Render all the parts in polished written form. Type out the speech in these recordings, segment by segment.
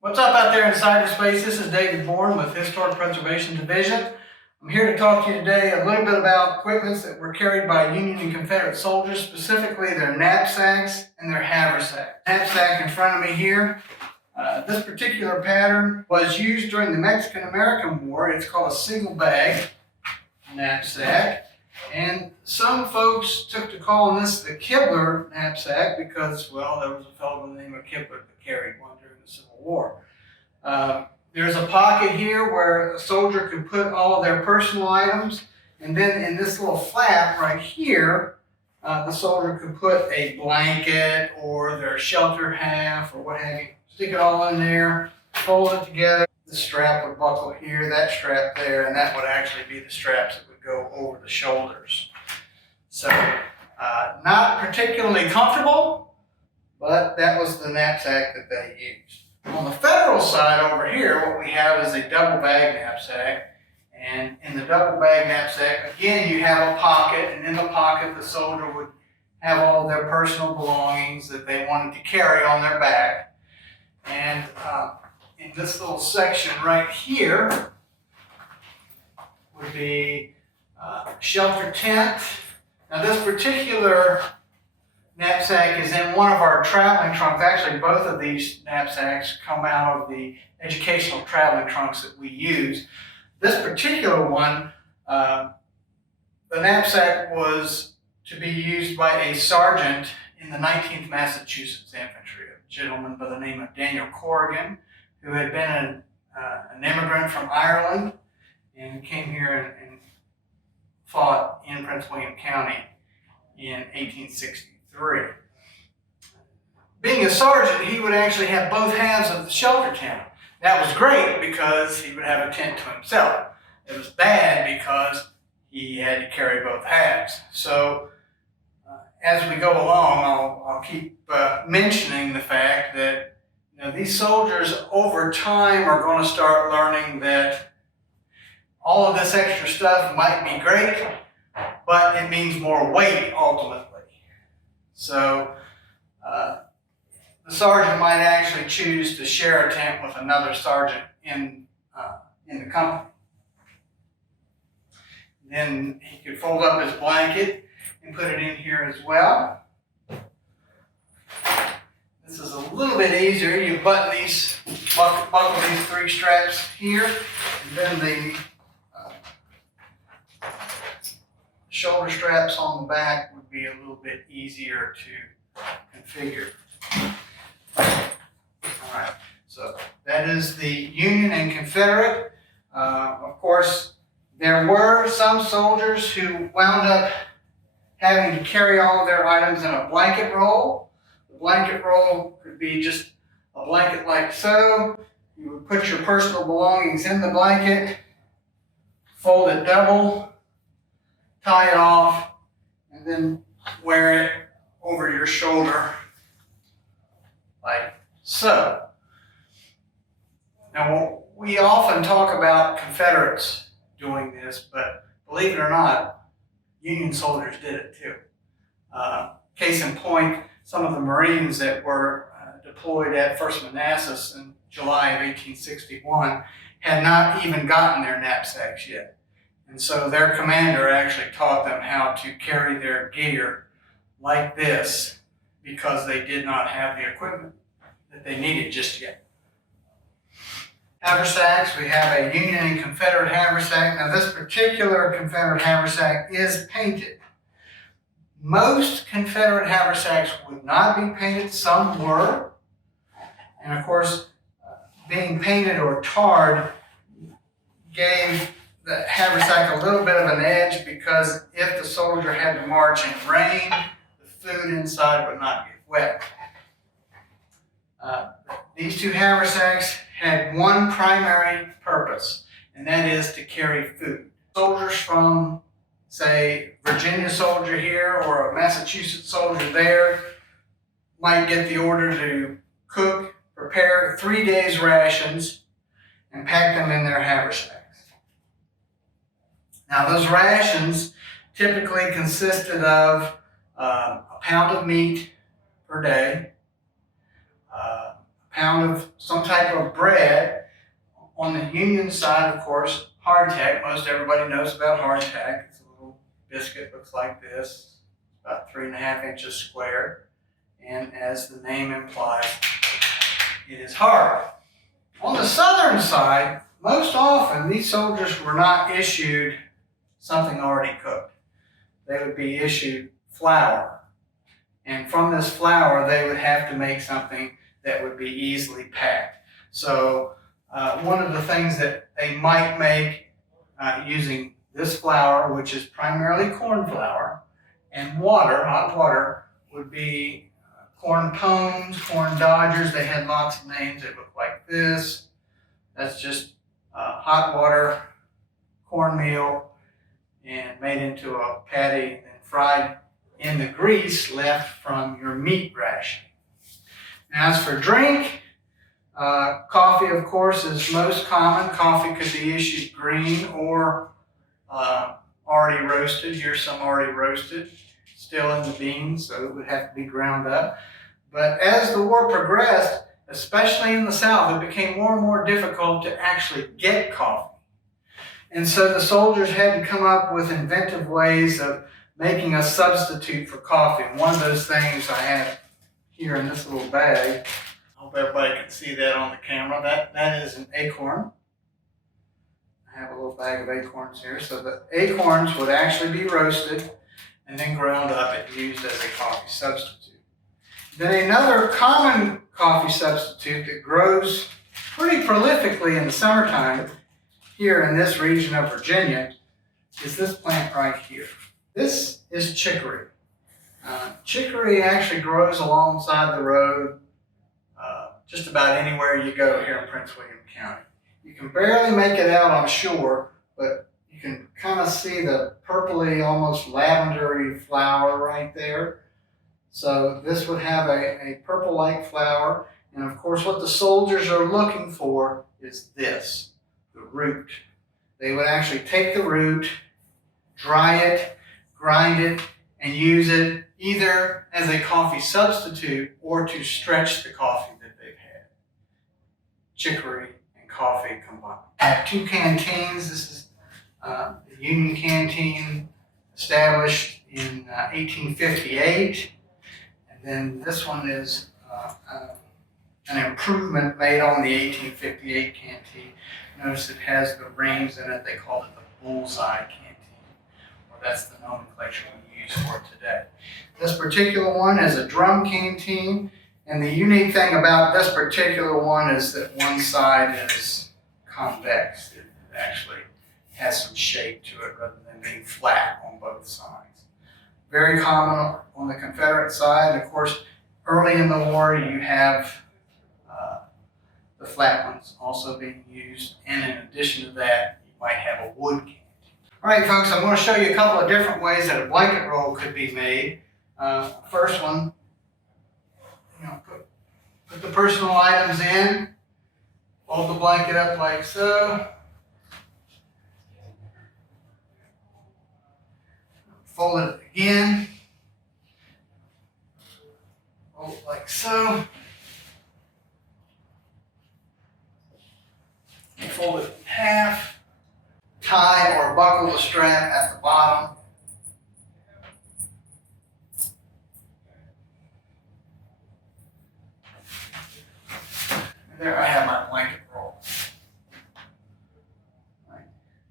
What's up out there in cyberspace? This is David Bourne with Historic Preservation Division. I'm here to talk to you today a little bit about equipments that were carried by Union and Confederate soldiers, specifically their knapsacks and their haversacks. Knapsack in front of me here. This particular pattern was used during the Mexican-American War. It's called a single bag knapsack. And some folks took to calling this the Kibler knapsack because, well, there was a fellow by the name of Kibler that carried one during the Civil War. There's a pocket here where a soldier could put all of their personal items, and then in this little flap right here, the soldier could put a blanket or their shelter half or what have you. Stick it all in there, fold it together. The strap would buckle here, that strap there, and that would actually be the straps that would go over the shoulders. So, not particularly comfortable, but that was the knapsack that they used. On the Federal side over here, what we have is a double bag knapsack. And in the double bag knapsack, again, you have a pocket, and in the pocket, the soldier would have all of their personal belongings that they wanted to carry on their back. And in this little section right here would be shelter tent. Now this particular knapsack is in one of our traveling trunks. Actually, both of these knapsacks come out of the educational traveling trunks that we use. This particular one, the knapsack was to be used by a sergeant in the 19th Massachusetts Infantry, a gentleman by the name of Daniel Corrigan, who had been an immigrant from Ireland and came here and fought in Prince William County in 1863. Being a sergeant, he would actually have both halves of the shelter tent. That was great because he would have a tent to himself. It was bad because he had to carry both halves. So as we go along, I'll keep mentioning the fact that these soldiers over time are going to start learning that all of this extra stuff might be great, but it means more weight ultimately. So the sergeant might actually choose to share a tent with another sergeant in the company. Then he could fold up his blanket and put it in here as well. This is a little bit easier. You button these, buckle these three straps here, and then the shoulder straps on the back would be a little bit easier to configure. All right, so that is the Union and Confederate. Of course, there were some soldiers who wound up having to carry all of their items in a blanket roll. The blanket roll could be just a blanket like so. You would put your personal belongings in the blanket, fold it double, tie it off, and then wear it over your shoulder like so. Now, we often talk about Confederates doing this, but believe it or not, Union soldiers did it too. Case in point, some of the Marines that were deployed at 1st Manassas in July of 1861 had not even gotten their knapsacks yet. And so their commander actually taught them how to carry their gear like this because they did not have the equipment that they needed just yet. Haversacks, we have a Union and Confederate haversack. Now this particular Confederate haversack is painted. Most Confederate haversacks would not be painted, some were. And of course, being painted or tarred gave the haversack a little bit of an edge because if the soldier had to march in rain, the food inside would not get wet. These two haversacks had one primary purpose, and that is to carry food. Soldiers from, say, Virginia soldier here or a Massachusetts soldier there might get the order to cook, prepare 3 days' rations, and pack them in their haversacks. Now, those rations typically consisted of a pound of meat per day, a pound of some type of bread. On the Union side, of course, hardtack. Most everybody knows about hardtack. It's a little biscuit, looks like this, about 3.5 inches square. And as the name implies, it is hard. On the southern side, most often these soldiers were not issued something already cooked. They would be issued flour. And from this flour, they would have to make something that would be easily packed. So one of the things that they might make using this flour, which is primarily corn flour, and water, hot water, would be corn pones, corn dodgers. They had lots of names that look like this. That's just hot water, cornmeal, and made into a patty and then fried in the grease left from your meat ration. Now, as for drink, coffee, of course, is most common. Coffee could be issued green or already roasted. Here's some already roasted, still in the beans, so it would have to be ground up. But as the war progressed, especially in the South, it became more and more difficult to actually get coffee. And so the soldiers had to come up with inventive ways of making a substitute for coffee. And one of those things I have here in this little bag, I hope everybody can see that on the camera. That is an acorn. I have a little bag of acorns here. So the acorns would actually be roasted and then ground up and used as a coffee substitute. Then another common coffee substitute that grows pretty prolifically in the summertime here in this region of Virginia is this plant right here. This is chicory. Chicory actually grows alongside the road just about anywhere you go here in Prince William County. You can barely make it out on shore, but you can kind of see the purpley, almost lavendery flower right there. So this would have a purple-like flower. And of course, what the soldiers are looking for is this, the root. They would actually take the root, dry it, grind it, and use it either as a coffee substitute or to stretch the coffee that they've had. Chicory and coffee combined. I have 2 canteens. This is the Union Canteen, established in 1858. And then this one is an improvement made on the 1858 canteen. Notice it has the rings in it. They called it the bullseye canteen, or that's the nomenclature we use for it today. This particular one is a drum canteen, and the unique thing about this particular one is that one side is convex. It actually has some shape to it rather than being flat on both sides. Very common on the Confederate side. Of course, early in the war, you have the flat ones also being used, and in addition to that, you might have a wood canteen. All right, folks, I'm going to show you a couple of different ways that a blanket roll could be made. First one, put the personal items in, fold the blanket up like so. Fold it again, fold it like so. Fold it in half, tie or buckle the strap at the bottom. And there I have my blanket roll. Right.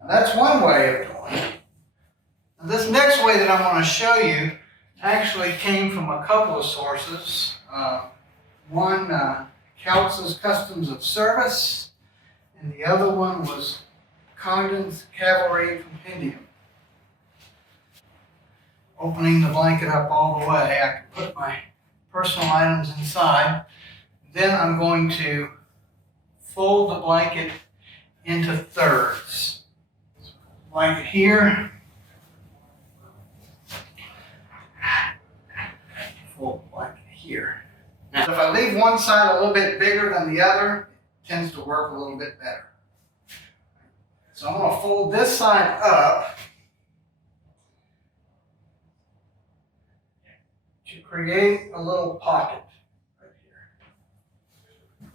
Now that's one way of doing it. Now this next way that I'm going to show you actually came from a couple of sources. One, Kautz's Customs of Service, and the other one was Condon's Cavalry Compendium. Opening the blanket up all the way, I can put my personal items inside. Then I'm going to fold the blanket into thirds. Blanket here. Fold the blanket here. Now, if I leave one side a little bit bigger than the other, it tends to work a little bit better. So I'm going to fold this side up to create a little pocket right here.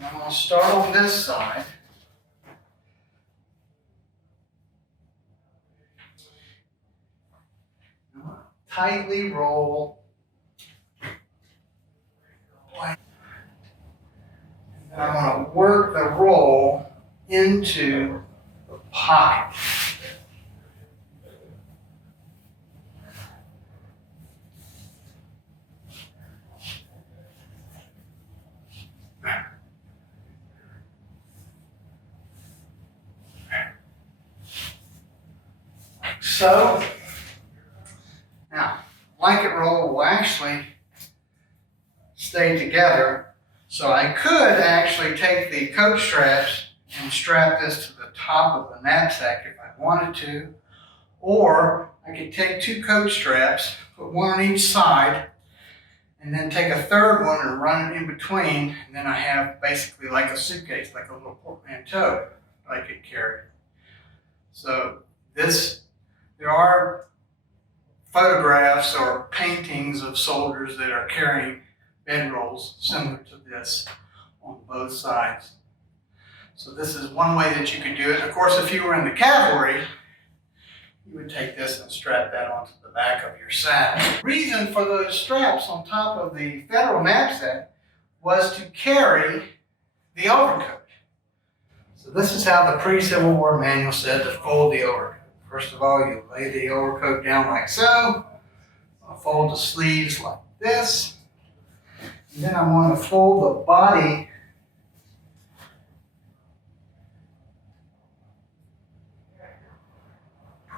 And I'm going to start on this side. I'm going to tightly roll. And I'm going to work the roll into the pocket. So, now, blanket roll will actually stay together. So I could actually take the coat straps and strap this to the top of the knapsack if I wanted to. Or I could take two coat straps, put one on each side, and then take a third one and run it in between. And then I have basically like a suitcase, like a little portmanteau that I could carry. So there are photographs or paintings of soldiers that are carrying bedrolls similar to this on both sides. So this is one way that you could do it. Of course, if you were in the cavalry, you would take this and strap that onto the back of your saddle. The reason for those straps on top of the federal knapsack was to carry the overcoat. So this is how the pre-Civil War manual said to fold the overcoat. First of all, you lay the overcoat down like so. I'll fold the sleeves like this. And then I'm going to fold the body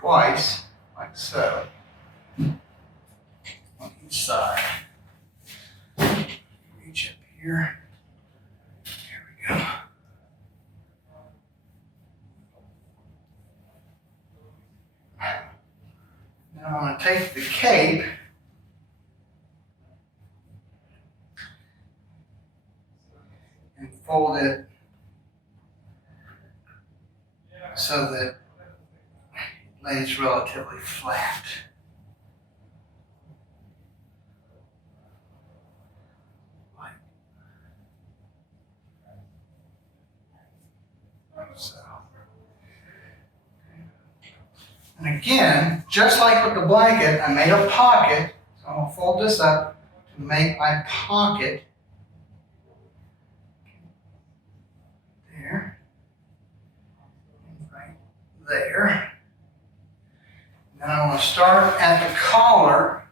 twice, like so, on each side. Reach up here. There we go. Now I'm going to take the cape and fold it so that it lays relatively flat. Like so. And again, just like with the blanket, I made a pocket. So I'm going to fold this up to make my pocket. There. Right there. Then I'm going to start at the collar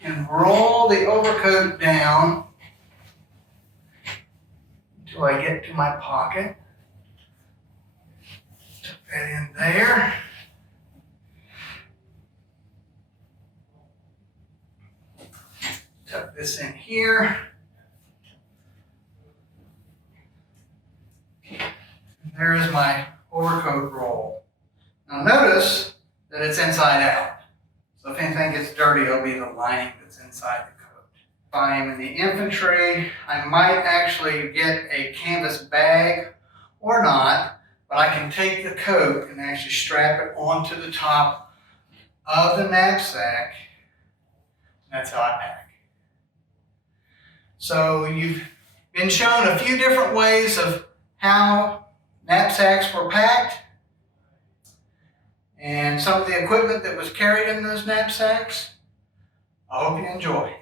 and roll the overcoat down until I get to my pocket. Tuck that in there. Tuck this in here. And there's my overcoat roll. Now notice that it's inside out. So if anything gets dirty, it'll be the lining that's inside the coat. If I am in the infantry, I might actually get a canvas bag or not, but I can take the coat and actually strap it onto the top of the knapsack. That's how I pack. So you've been shown a few different ways of how knapsacks were packed and some of the equipment that was carried in those knapsacks. I hope you enjoy.